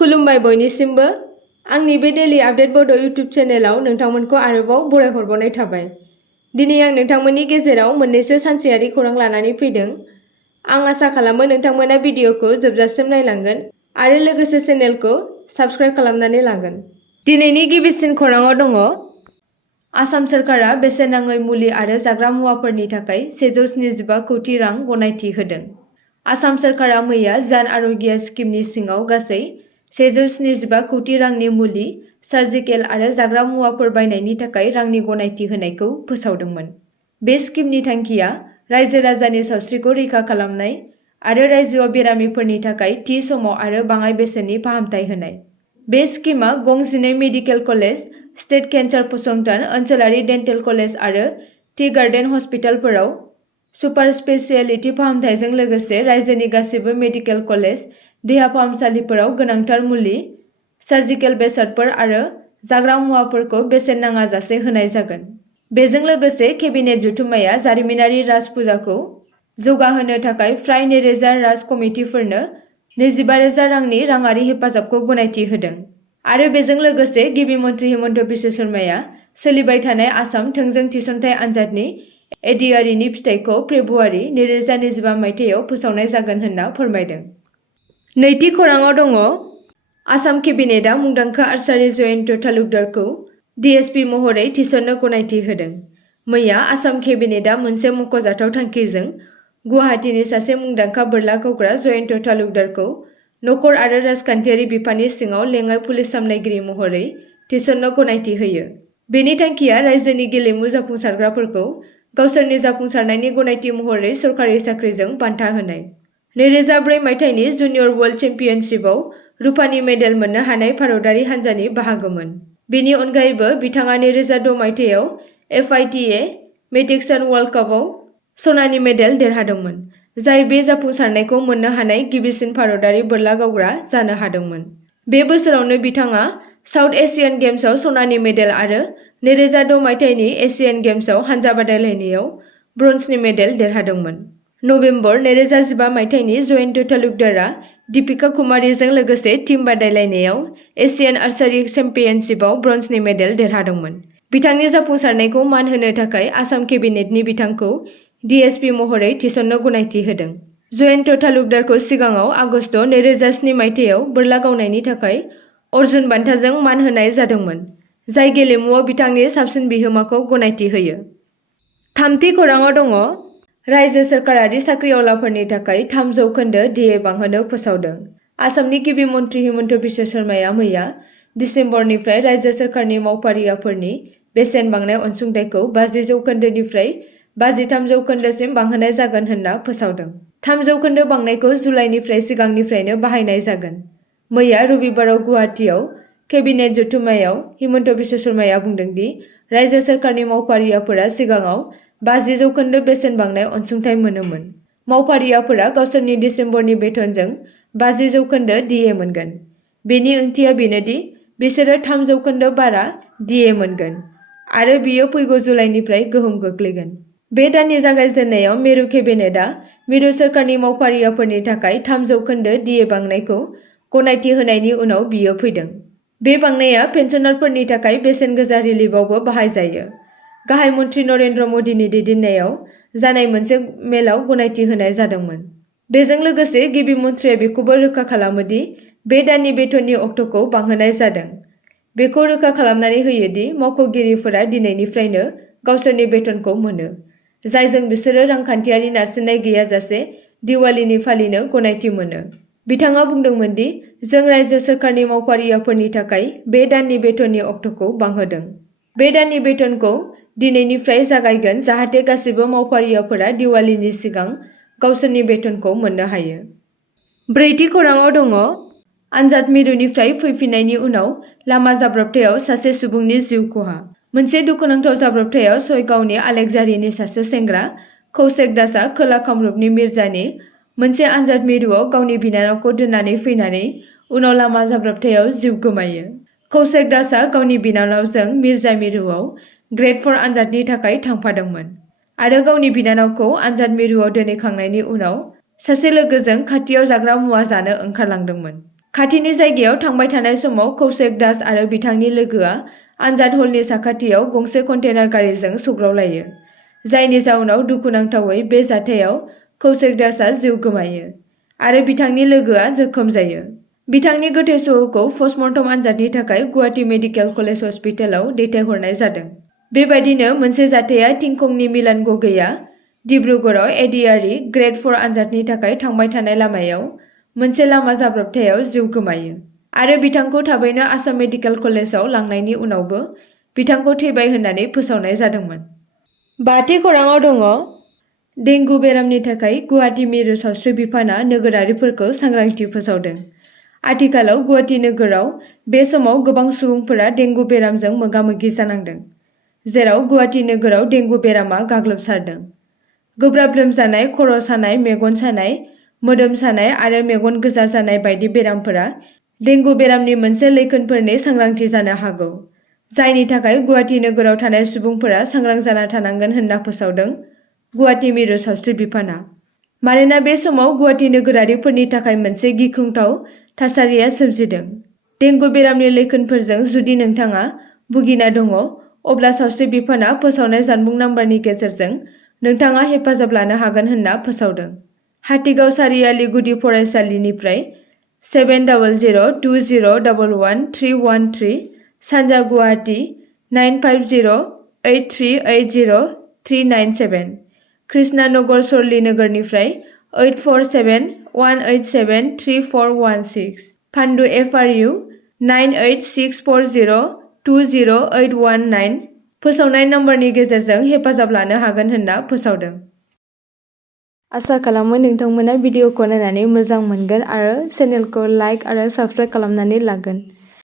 खुलुमबाय बयनिसिमबो आंनि बे डेली आपडेट बड' इउट्युब चेनेलाव नोंथांमोनखौ आरोबाव बरायहरबावनाय थाबाय। दिनै आं नोंथांमोननि गेजेराव मोननैसो सानसेयारि खौरां लानानै फैदों। आं आसा खालामो नोंथांमोना भिडिअखौ जोबजासिम नायलांगोन आरो लोगोसे चेनेलखौ साबस्क्राइब खालामनानै लागोन। दिनैनि गिबिसिन खौराङाव दङ आसाम सोरखारा बेसेन नाङै मुलि आरो जाग्रा मुवाफोरनि थाखाय 175 कौटि रां गनायथि होदों। आसाम सोरखारा मैया जान आर'ग्या स्किमनि सिङाव गासै 175 कौटि रांनि मुलि, सार्जिकेल आरो जाग्रा मुवाफोर बायनायनि थाखाय रांनि गनायथि होनायखौ फोसावदोंमोन। बे स्किमनि थांखिया रायजो राजानि सावस्रिखौ रैखा खालामनाय आरो रायजोआव बेरामिफोरनि थाखाय थि समाव आरो बाङाइ बेसेननि फाहामथाय होनाय। बे स्किमआ गं 12 मेडिकेल कलेज, स्टेट केन्सार फसंथान, ओनसोलारि डेन्टेल कलेज आरो टि गार्डेन हस्पिटालफोराव सुपार स्पेशियेलिटि फाहामथायजों लोगोसे रायजोनि गासिबो मेडिकेल कलेज, देहा फाहामसालिफोराव गोनांथार मुलि, सार्जिकेल बेसादफोर आरो जाग्रा मुवाफोरखौ बेसेन नाङाजासे होनाय जागोन। बेजों लोगोसे केबिनेट जथुम्माया जारिमिनारि राज फुजाखौ जौगाहोनो थाखाय फ्राय 2000 राज कमिटिफोरनो 25,000 रांनि राङारि हेफाजाबखौ गनायथि होदों। आरो बेजों लोगोसे गिबि मन्थ्रि हिमन्त बिश्व शर्माया सोलिबाय थानाय आसाम थोंजों थिसनथाइ आनजादनि ADRE नि फिथायखौ फेब्रुवारि 2025 मायथाइयाव फोसावनाय जागोन होनना फोरमायदों। नैथि खौराङाव दङ आसाम केबिनेटआ मुंदांखा आर्चारी जयन्त तालुकदारखौ DSP महरै थिसननो गनायथि होदों। मैया आसाम केबिनेटआ मोनसे मख'जाथाव थांखिजों गुवाहाटीनि सासे मुंदांखा बोरला गावग्रा जयन्त तालुकदारखौ नखर आरो राजखान्थियारि बिफाननि सिङाव लेङाइ पुलिस सामलायगिरि महरै थिसननो गनायथि होयो। बेनि थांखिया रायजोनि गेलेमु जाफुंसारग्राफोरखौ गावसोरनि जाफुंसारनायनि गनायथि महरै सरखारि साख्रिजों बान्था होनाय। 2004 मायथाइनि जुनियर वर्ल्ड चेम्पियनशिपआव रुपानि मेडेल मोननो हानाय भारतारि हान्जानि बाहागोमोन। बेनि अनगायैबो बिथाङा 2006 मायथाइयाव FIDA मेटिक्सन वर्ल्ड कापआव सनानि मेडेल देरहादोंमोन, जाय बे जाफुंसारनायखौ मोननो हानाय गिबिसिन भारतारि बोरला गावग्रा जानो हादोंमोन। बे बोसोरावनो बिथाङा साउथ एशियान गेम्सआव सनानि मेडेल आरो 2006 मायथाइनि एशियान गेम्सआव हानजा बादायलायनायाव ब्रन्जनि मेडेल देरहादोंमोन। नबेम्बर 2015 मायथाइनि जयन्त तालुकदारआ दीपिका कुमारीजों लोगोसे टीम बादायलायनायाव एशियान आर्चारी चेम्पियनशिपआव ब्रन्जनि मेडेल देरहादोंमोन। बिथांनि जाफुंसारनायखौ मान होनो थाखाय आसाम केबिनेटनि बिथांखौ DSP महरै थिसननो गनायथि होदों। जयन्त तालुकदारखौ सिगाङाव आगस्त 2007 मायथाइयाव बोरला गावनायनि थाखाय अर्जुन बान्थाजों मान होनाय जादोंमोन, जाय गेलेमुआव बिथांनि साबसिन बिहोमाखौ गनायथि होयो। थामथि खौराङाव दङ रायजो सोरखारारि साख्रिआवलाफोरनि थाखाय 3% DA बांहोनो फोसावदों। आसामनि गिबि मन्थ्रि हिमन्त बिश्व शर्माया मैया दिसेम्बरनिफ्राय रायजो सोरखारनि मावफारियाफोरनि बेसेन बांनाय अनसुंथाइखौ 50% निफ्राय 53% बांहोनाय जागोन होनना फोसावदों। 3% बांनायखौ जुलाइनिफ्राय सिगांनिफ्रायनो बाहायनाय जागोन। मैया रबिबाराव गुवाहाटीआव केबिनेट जथुम्मायाव हिमन्त बिश्व शर्माया बुंदों दि रायजो सोरखारनि मावफारियाफोरा सिगाङाव 50% बेसेन बांनाय अनसुंथाइ मोनोमोन। मावफारियाफोरा गावसोरनि दिसेम्बरनि बेथनजों 50% DA मोनगोन। बेनि ओंथिया बेनोदि बिसोरो 3% बारा DA मोनगोन आरो बियो फैगौ जुलाइनिफ्राय गोहोम गोग्लैगोन। बे दाननि जागायजेननायाव मिरु केबिनेटआ मिरु सोरखारनि मावफारियाफोरनि थाखाय 3% DA बांनायखौ गनायथि होनायनि उनाव बियो फैदों। बे बांनाया पेन्सनारफोरनि थाखाय बेसेन गोसा रिलिफआवबो बाहायजायो। गाहाय मन्थ्रि नरेन्द्र मदिनि दैदेननायाव जानाय मोनसे मेलाव गनायथि होनाय जादोंमोन। बेजों लोगोसे गिबि मन्थ्रिया बेखौबो रोखा खालामो दि बे दाननि बेथननि अक्ट'खौ बांहोनाय जादों। बेखौ रोखा खालामनानै होयो दि मावख'गिरिफोरा दिनैनिफ्रायनो गावसोरनि बेथनखौ मोनो, जायजों बिसोरो रांखान्थियारि नारसिननाय गैयाजासे दिवालीनि फालिनो गनायथि मोनो। बिथाङा बुंदोंमोन दि जों रायजो सोरखारनि मावफारियाफोरनि थाखाय बे दाननि बेथननि अक्ट'खौ बांहोदों। बे दाननि बेथनखौ दिनैनिफ्राय जागायगोन जाहाथे गासिबो मावफारियाफोरा दिवालीनि सिगां गावसोरनि बेथनखौ मोननो हायो। ब्रैथि खौराङाव दङ आनजाद मिरुनिफ्राय फैफिन्नायनि उनाव लामा जाब्रबथायाव सासे सुबुंनि जिउ खहा। मोनसे दुखुनांथाव जाब्रबथायाव सयगावनि आलेकजारिनि सासे सेंग्रा कौशेक दासआ खोला कामरुपनि मिर्जानि मोनसे आनजाद मिरुआव गावनि बिनानावखौ दोननानै फैनानै उनाव लामा जाब्रबथायाव जिउ गोमायो। कौशेक दासआ गावनि बिनानावजों मिर्जा मिरुआव ग्रेड 4 आनजादनि थाखाय थांफादोंमोन आरो गावनि बिनानावखौ आनजाद मिरुआव दोनहैखांनायनि उनाव सासे लोगोजों खाथियाव जाग्रा मुवा जानो ओंखारलांदोंमोन। खाथिनि जायगायाव थांबाय थानाय समाव कौशिक दास आरो बिथांनि लोगोआ आनजाद हलनि साखाथियाव गंसे कन्टेनार गारिजों सौग्रावलायो, जायनि जाउनाव दुखुनांथावै बे जाथायाव कौशिक दासआ जिउ गोमायो आरो बिथांनि लोगोआ जोखोम जायो। बिथांनि गोथै सह'खौ पस्टमर्टम आनजादनि थाखाय गुवाहाटी मेडिकेल कलेज हस्पिटालाव दैथायहरनाय जादों। बेबायदिनो मोनसे जाथाया थिंखंनि मिलन गगैआ डिब्रुगड़आव ADRE ग्रेड 4 आनजादनि थाखाय थांबाय थानाय लामायाव मोनसे लामा जाब्रबथायाव जिउ गोमायो आरो बिथांखौ थाबैनो आसाम मेडिकेल कलेजाव लांनायनि उनावबो बिथांखौ थैबाय होननानै फोसावनाय जादोंमोन। 5थि खौराङाव दङ डेंगु बेरामनि थाखाय गुवाहाटी मिरु सावस्रि बिफानआ नोगोरारिफोरखौ सांग्रांथि फोसावदों। आथिखालाव गुवाहाटी नोगोराव बे समाव गोबां सुबुंफोरा डेंगु बेरामजों मोगा-मोगि जानांदों, जेराव गुवाहाटी नोगोराव डेंगु बेरामा गाग्लोबसारदों। गोब्राब लोमजानाय, खर' सानाय, मेगन सानाय, मोदोम सानाय आरो मेगन गोजा जानाय बायदि बेरामफोरा डेंगु बेरामनि मोनसे लैखोनफोरनि सांग्रांथि जानो हागौ, जायनि थाखाय गुवाहाटी नोगोराव थानाय सुबुंफोरा सांग्रां जाना थानांगोन होनना फोसावदों गुवाहाटी मिरु सावस्रि बिफानआ। मानोना बे समाव गुवाहाटी नोगोरारिफोरनि थाखाय मोनसे गिख्रंथाव थासारिया सोमजिदों। डेंगु बेरामनि लैखोनफोरजों जुदि नोंथाङा भुगिना दङ, अब्ला सावस्रि बिफानआ फोसावनाय जानबुं नाम्बारनि गेजेरजों नोंथाङा हेफाजाब लानो हागोन होनना फोसावदों। हाथिगाव सारियालि गुदि फरायसालिनिफ्राय 7002011313, सानजा गुवाहाटी 9508380397, कृष्णानगर सरलि नगरनिफ्राय 8471873416, फान्डु FRU 9864020819 फोसावनाय नम्बरनि गेजेरजों हेफाजाब लानो हागोन होनना फोसावदों। आसा खालामो नोंथांमोना भिडिअखौ नायनानै मोजां मोनगोन आरो चेनेलखौ लाइक आरो साबस्क्राइब खालामनानै लागोन।